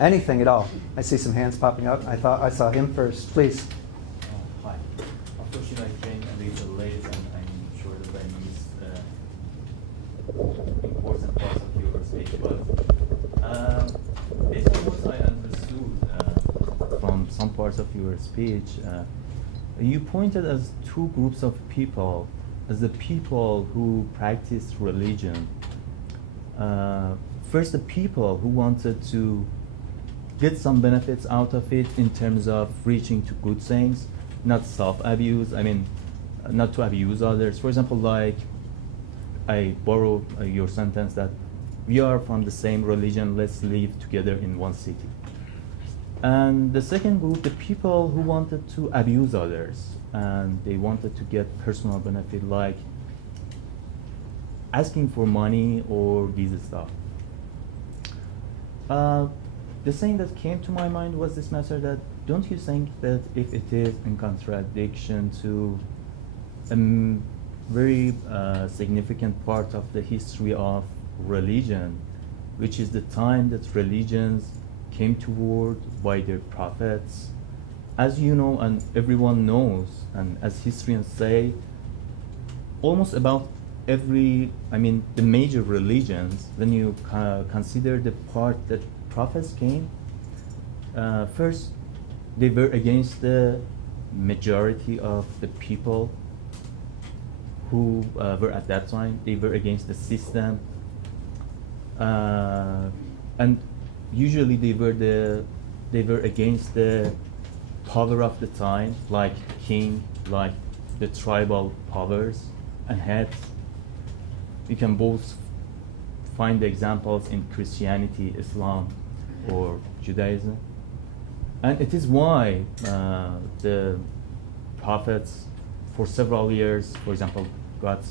Anything at all? I see some hands popping up. I thought I saw him first. Please. Hi. Unfortunately, I came a little late, and I'm sure that I missed important parts of your speech. But based on what I understood from some parts of your speech, you pointed as two groups of people, as the people who practiced religion. First, the people who wanted to get some benefits out of it in terms of reaching to good things, not self-abuse. I mean, not to abuse others. For example, like I borrow your sentence that we are from the same religion, let's live together in one city. And the second group, the people who wanted to abuse others, and they wanted to get personal benefit, like asking for money or this stuff. The thing that came to my mind was this matter that, don't you think that if it is in contradiction to a very significant part of the history of religion, which is the time that religions came toward by their prophets, as you know and everyone knows, and as historians say, almost about the major religions, when you consider the part that prophets came, first, they were against the majority of the people who were at that time. They were against the system, and usually they were against the power of the time, like king, like the tribal powers and heads. You can both find the examples in Christianity, Islam, or Judaism. And it is why the prophets for several years, for example, got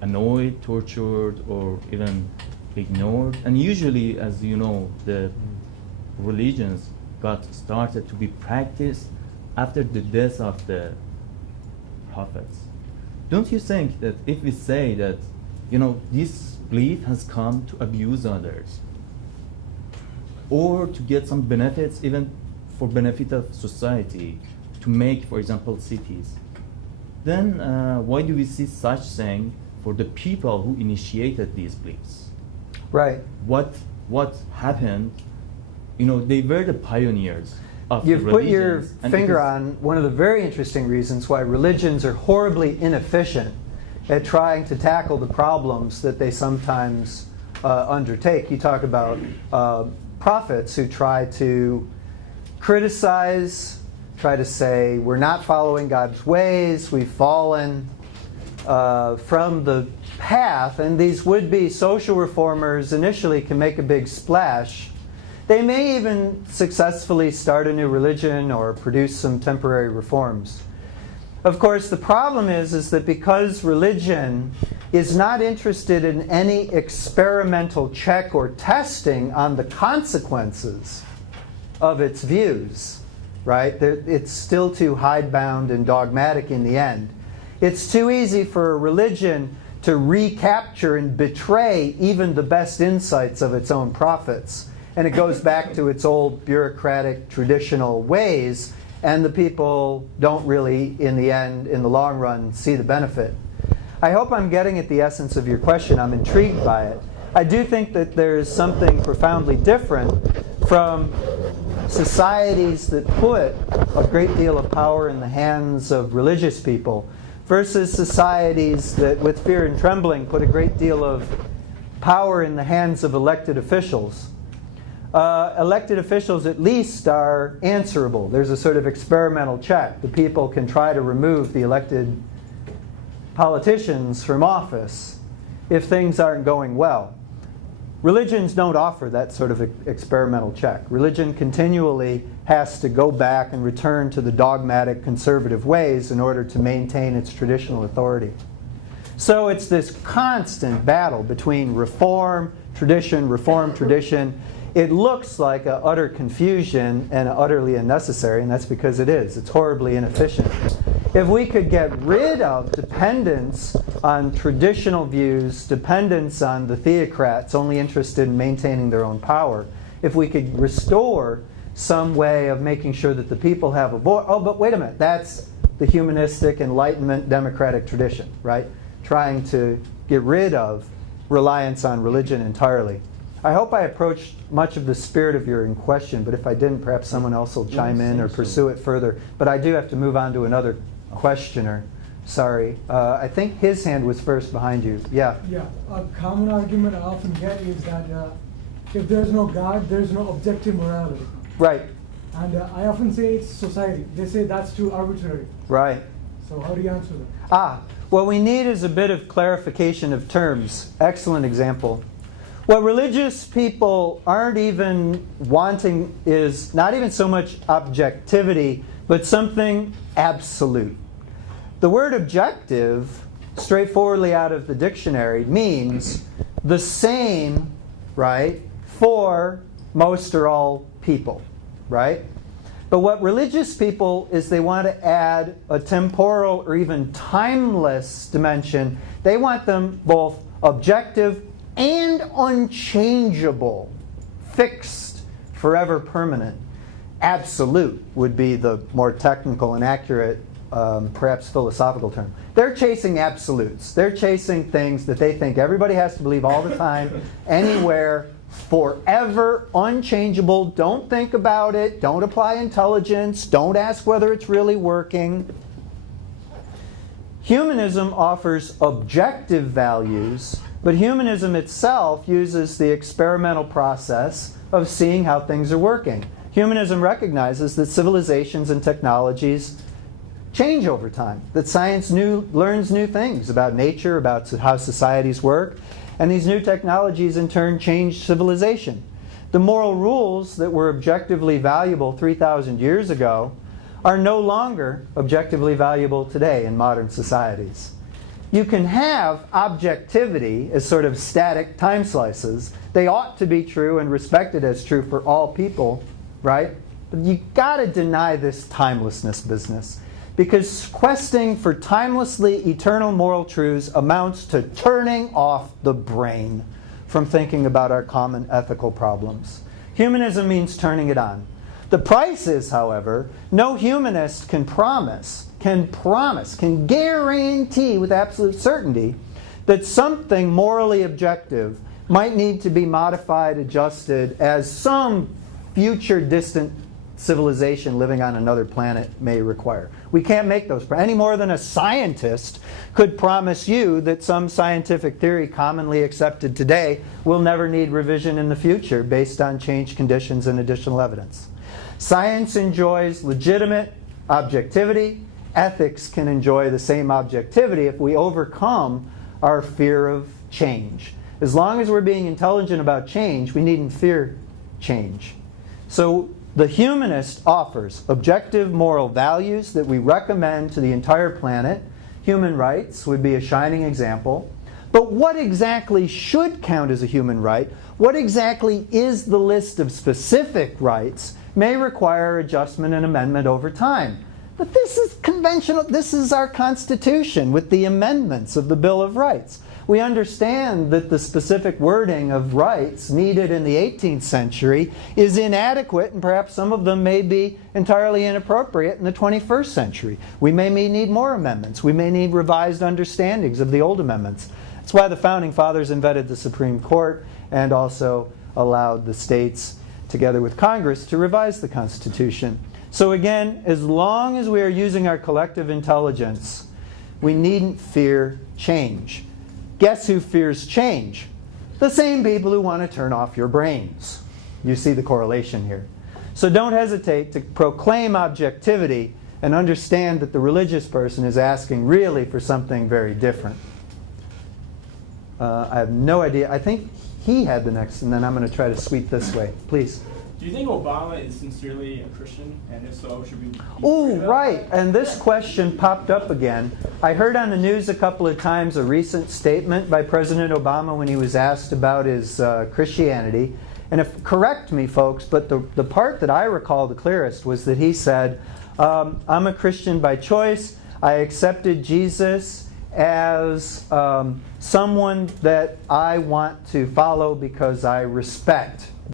annoyed, tortured, or even ignored. And usually, as you know, the religions got started to be practiced after the death of the prophets. Don't you think that if we say that, this belief has come to abuse others, or to get some benefits, even for benefit of society, to make, for example, cities, then why do we see such thing for the people who initiated these beliefs? Right. What happened? They were the pioneers of You've the put your religions, finger on one of the very interesting reasons why religions are horribly inefficient at trying to tackle the problems that they sometimes undertake. You talk about prophets who try to criticize, try to say, we're not following God's ways, we've fallen from the path, and these would-be social reformers initially can make a big splash. They may even successfully start a new religion or produce some temporary reforms. Of course, the problem is that because religion is not interested in any experimental check or testing on the consequences of its views, right? It's still too hidebound and dogmatic in the end. It's too easy for a religion to recapture and betray even the best insights of its own prophets. And it goes back to its old bureaucratic, traditional ways, and the people don't really, in the end, in the long run, see the benefit. I hope I'm getting at the essence of your question. I'm intrigued by it. I do think that there is something profoundly different from societies that put a great deal of power in the hands of religious people versus societies that, with fear and trembling, put a great deal of power in the hands of elected officials. Elected officials at least are answerable. There's a sort of experimental check. The people can try to remove the elected politicians from office if things aren't going well. Religions don't offer that sort of experimental check. Religion continually has to go back and return to the dogmatic conservative ways in order to maintain its traditional authority. So it's this constant battle between reform, tradition, reform, tradition. It looks like an utter confusion and utterly unnecessary, and that's because it is. It's horribly inefficient. If we could get rid of dependence on traditional views, dependence on the theocrats, only interested in maintaining their own power. If we could restore some way of making sure that the people have a voice. Oh, but wait a minute, that's the humanistic Enlightenment democratic tradition, right? Trying to get rid of reliance on religion entirely. I hope I approached much of the spirit of your question, but if I didn't, perhaps someone else will chime in or pursue it further. But I do have to move on to another questioner. Sorry. I think his hand was first behind you. Yeah. Yeah. A common argument I often get is that if there's no God, there's no objective morality. Right. And I often say it's society. They say that's too arbitrary. Right. So how do you answer that? What we need is a bit of clarification of terms. Excellent example. What religious people aren't even wanting is not even so much objectivity, but something absolute. The word objective, straightforwardly out of the dictionary, means the same, right, for most or all people, right? But what religious people is they want to add a temporal or even timeless dimension. They want them both objective and unchangeable, fixed, forever permanent. Absolute would be the more technical and accurate, perhaps philosophical term. They're chasing absolutes. They're chasing things that they think everybody has to believe all the time, anywhere, forever, unchangeable. Don't think about it. Don't apply intelligence. Don't ask whether it's really working. Humanism offers objective values, but humanism itself uses the experimental process of seeing how things are working. Humanism recognizes that civilizations and technologies change over time, that science learns new things about nature, about how societies work, and these new technologies in turn change civilization. The moral rules that were objectively valuable 3,000 years ago are no longer objectively valuable today in modern societies. You can have objectivity as sort of static time slices. They ought to be true and respected as true for all people, right? But you gotta deny this timelessness business. Because questing for timelessly eternal moral truths amounts to turning off the brain from thinking about our common ethical problems. Humanism means turning it on. The price is, however, no humanist can guarantee with absolute certainty that something morally objective might need to be modified, adjusted, as some future distant civilization living on another planet may require. We can't make those any more than a scientist could promise you that some scientific theory commonly accepted today will never need revision in the future based on changed conditions and additional evidence. Science enjoys legitimate objectivity. Ethics can enjoy the same objectivity if we overcome our fear of change. As long as we're being intelligent about change, we needn't fear change. So the humanist offers objective moral values that we recommend to the entire planet. Human rights would be a shining example. But what exactly should count as a human right? What exactly is the list of specific rights may require adjustment and amendment over time. But this is conventional. This is our Constitution with the amendments of the Bill of Rights. We understand that the specific wording of rights needed in the 18th century is inadequate, and perhaps some of them may be entirely inappropriate in the 21st century. We may need more amendments. We may need revised understandings of the old amendments. That's why the Founding Fathers invented the Supreme Court and also allowed the states, together with Congress, to revise the Constitution. So again, as long as we are using our collective intelligence, we needn't fear change. Guess who fears change? The same people who want to turn off your brains. You see the correlation here. So don't hesitate to proclaim objectivity and understand that the religious person is asking really for something very different. I have no idea. I think he had the next, and then I'm going to try to sweep this way. Please. Do you think Obama is sincerely a Christian? And if so, should we be Oh, right. And this question popped up again. I heard on the news a couple of times a recent statement by President Obama when he was asked about his Christianity. And correct me, folks, but the part that I recall the clearest was that he said, I'm a Christian by choice. I accepted Jesus as someone that I want to follow because I respect